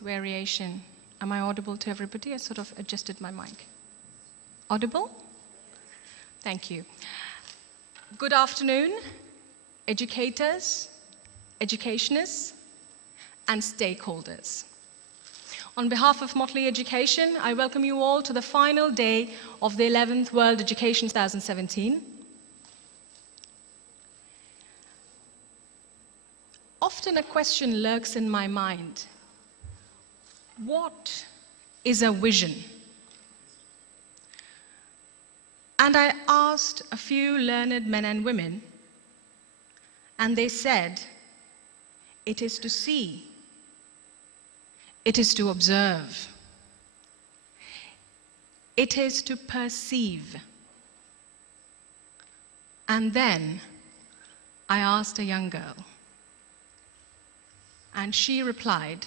variation. Am I audible to everybody? I sort of adjusted my mic. Audible? Thank you. Good afternoon, educators, educationists, and stakeholders. On behalf of Motley Education, I welcome you all to the final day of the 11th World Education 2017. Often a question lurks in my mind. What is a vision? And I asked a few learned men and women, and they said, it is to see, it is to observe, it is to perceive. And then I asked a young girl, and she replied,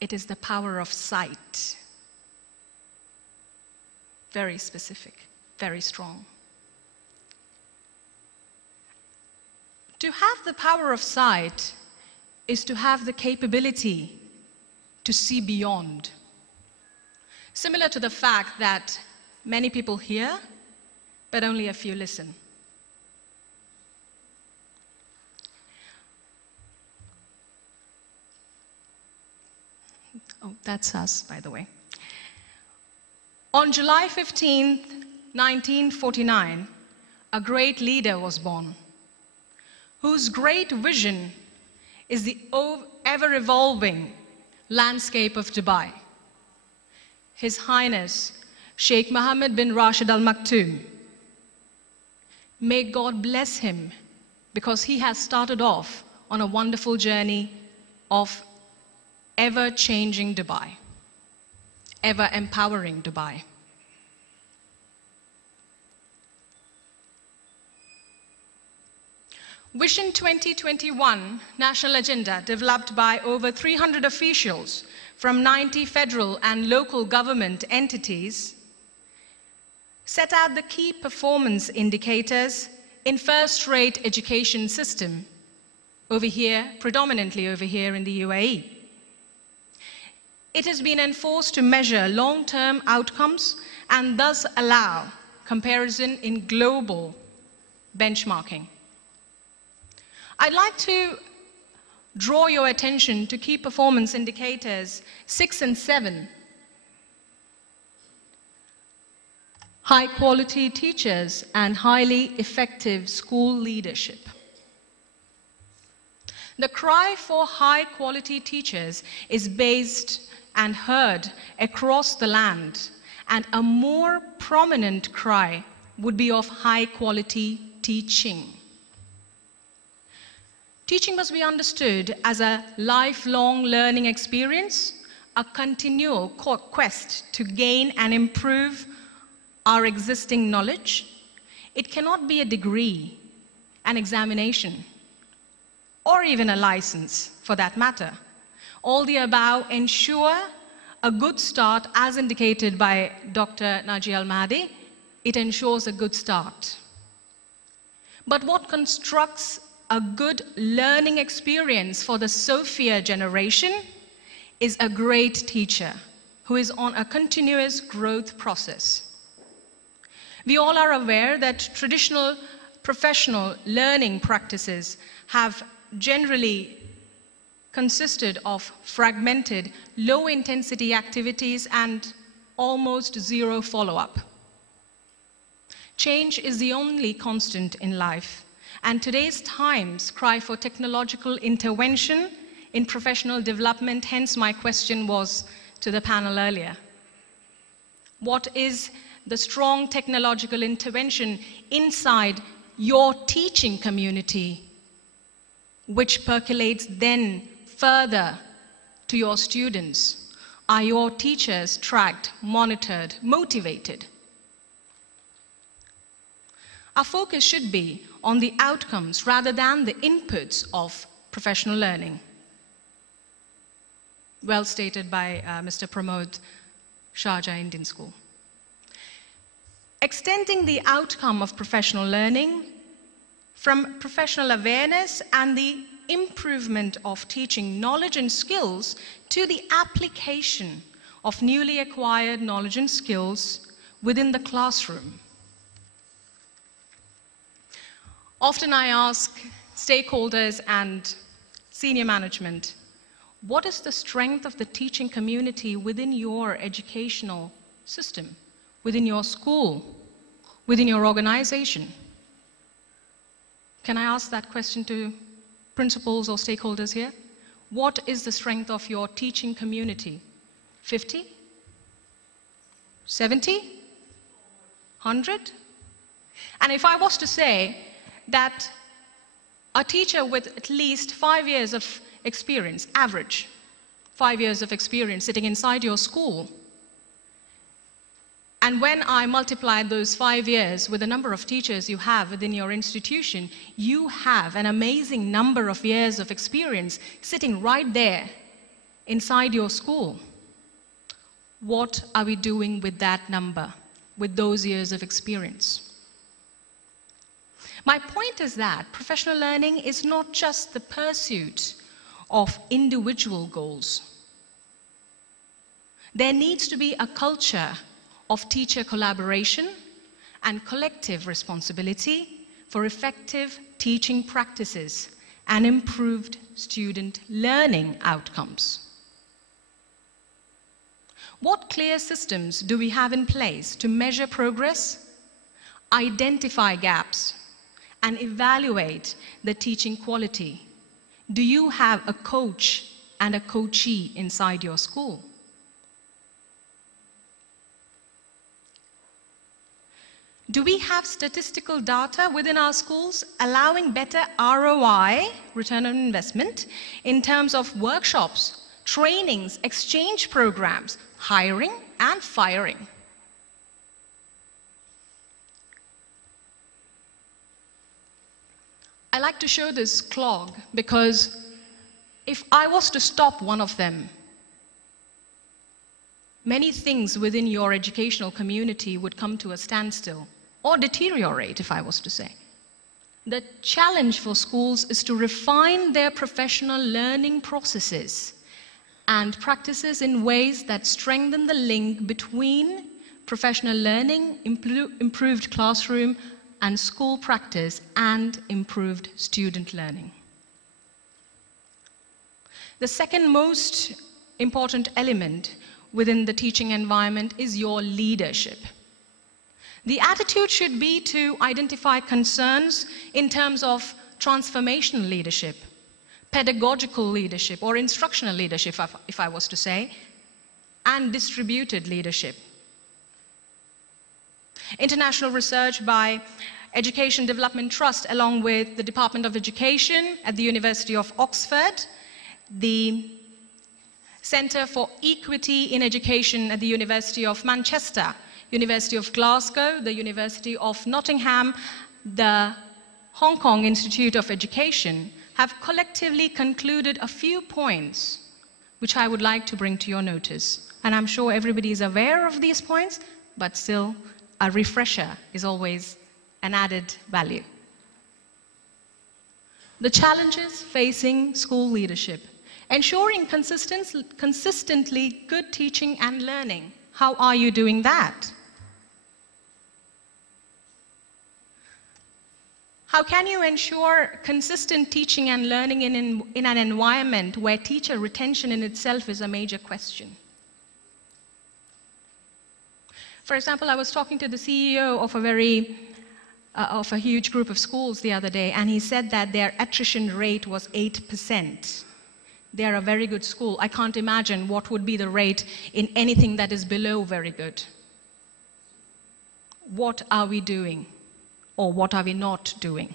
it is the power of sight. Very specific, very strong. To have the power of sight is to have the capability to see beyond. Similar to the fact that many people hear, but only a few listen. Oh, that's us, by the way. On July 15th, 1949, a great leader was born, whose great vision is the ever-evolving landscape of Dubai. His Highness, Sheikh Mohammed bin Rashid Al Maktoum. May God bless him, because he has started off on a wonderful journey of ever-changing Dubai, ever-empowering Dubai. Vision 2021 national agenda, developed by over 300 officials from 90 federal and local government entities, set out the key performance indicators in first-rate education system over here, predominantly over here in the UAE. It has been enforced to measure long-term outcomes and thus allow comparison in global benchmarking. I'd like to draw your attention to key performance indicators 6 and 7. High-quality teachers and highly effective school leadership. The cry for high-quality teachers is based and heard across the land, and a more prominent cry would be of high-quality teaching. Teaching must be understood as a lifelong learning experience, a continual quest to gain and improve our existing knowledge. It cannot be a degree, an examination, or even a license for that matter. All the above ensure a good start, as indicated by Dr. Naji Al-Mahdi. It ensures a good start. But what constructs a good learning experience for the Sophia generation is a great teacher who is on a continuous growth process. We all are aware that traditional professional learning practices have generally consisted of fragmented, low-intensity activities and almost zero follow-up. Change is the only constant in life, and today's times cry for technological intervention in professional development. Hence, my question was to the panel earlier. What is the strong technological intervention inside your teaching community, which percolates then further to your students? Are your teachers tracked, monitored, motivated? Our focus should be on the outcomes rather than the inputs of professional learning. Well stated by Mr. Pramod, Sharjah Indian School. Extending the outcome of professional learning from professional awareness and the improvement of teaching knowledge and skills to the application of newly acquired knowledge and skills within the classroom. Often I ask stakeholders and senior management, what is the strength of the teaching community within your educational system, within your school, within your organization? Can I ask that question to principals or stakeholders here? What is the strength of your teaching community? 50? 70? 100? And if I was to say that a teacher with at least 5 years of experience, average 5 years of experience sitting inside your school, and when I multiply those 5 years with the number of teachers you have within your institution, you have an amazing number of years of experience sitting right there inside your school. What are we doing with that number, with those years of experience? My point is that professional learning is not just the pursuit of individual goals. There needs to be a culture of teacher collaboration and collective responsibility for effective teaching practices and improved student learning outcomes. What clear systems do we have in place to measure progress, identify gaps, and evaluate the teaching quality? Do you have a coach and a coachee inside your school? Do we have statistical data within our schools allowing better ROI, return on investment, in terms of workshops, trainings, exchange programs, hiring and firing? I like to show this clog because if I was to stop one of them, many things within your educational community would come to a standstill or deteriorate, if I was to say. The challenge for schools is to refine their professional learning processes and practices in ways that strengthen the link between professional learning, improved classroom and school practice, and improved student learning. The second most important element within the teaching environment is your leadership. The attitude should be to identify concerns in terms of transformational leadership, pedagogical leadership, or instructional leadership, if I was to say, and distributed leadership. International research by Education Development Trust, along with the Department of Education at the University of Oxford, the Centre for Equity in Education at the University of Manchester, University of Glasgow, the University of Nottingham, the Hong Kong Institute of Education have collectively concluded a few points which I would like to bring to your notice. And I'm sure everybody is aware of these points, but still a refresher is always an added value. The challenges facing school leadership: ensuring consistently good teaching and learning. How are you doing that? How can you ensure consistent teaching and learning in an environment where teacher retention in itself is a major question? For example, I was talking to the CEO of a huge group of schools the other day, and he said that their attrition rate was 8%. They are a very good school. I can't imagine what would be the rate in anything that is below very good. What are we doing? Or what are we not doing?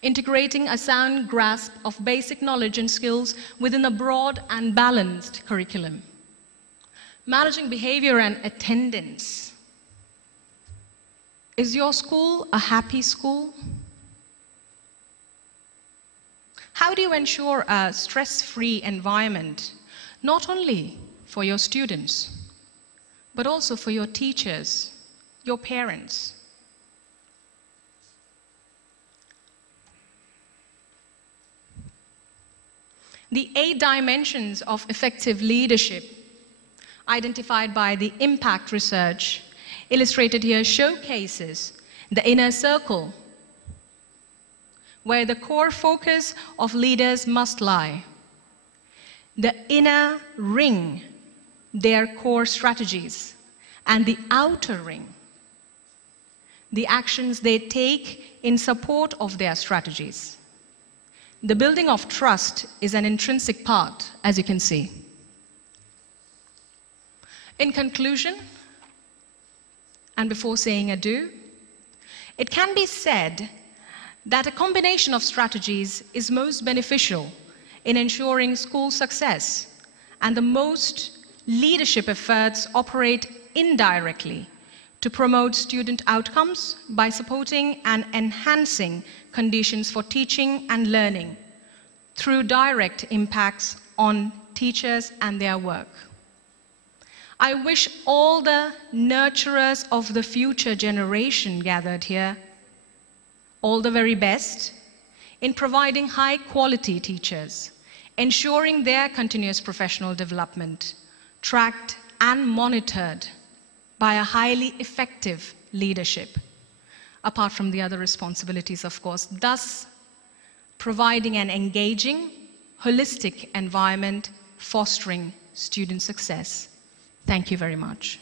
Integrating a sound grasp of basic knowledge and skills within a broad and balanced curriculum. Managing behavior and attendance. Is your school a happy school? How do you ensure a stress-free environment, not only for your students, but also for your teachers, your parents? The 8 dimensions of effective leadership identified by the impact research illustrated here showcases the inner circle, where the core focus of leaders must lie. The inner ring, their core strategies, and the outer ring, the actions they take in support of their strategies. The building of trust is an intrinsic part, as you can see. In conclusion, and before saying adieu, it can be said that a combination of strategies is most beneficial in ensuring school success, and the most leadership efforts operate indirectly to promote student outcomes by supporting and enhancing conditions for teaching and learning through direct impacts on teachers and their work. I wish all the nurturers of the future generation gathered here all the very best in providing high-quality teachers, ensuring their continuous professional development, tracked and monitored by a highly effective leadership, apart from the other responsibilities, of course, thus providing an engaging, holistic environment fostering student success. Thank you very much.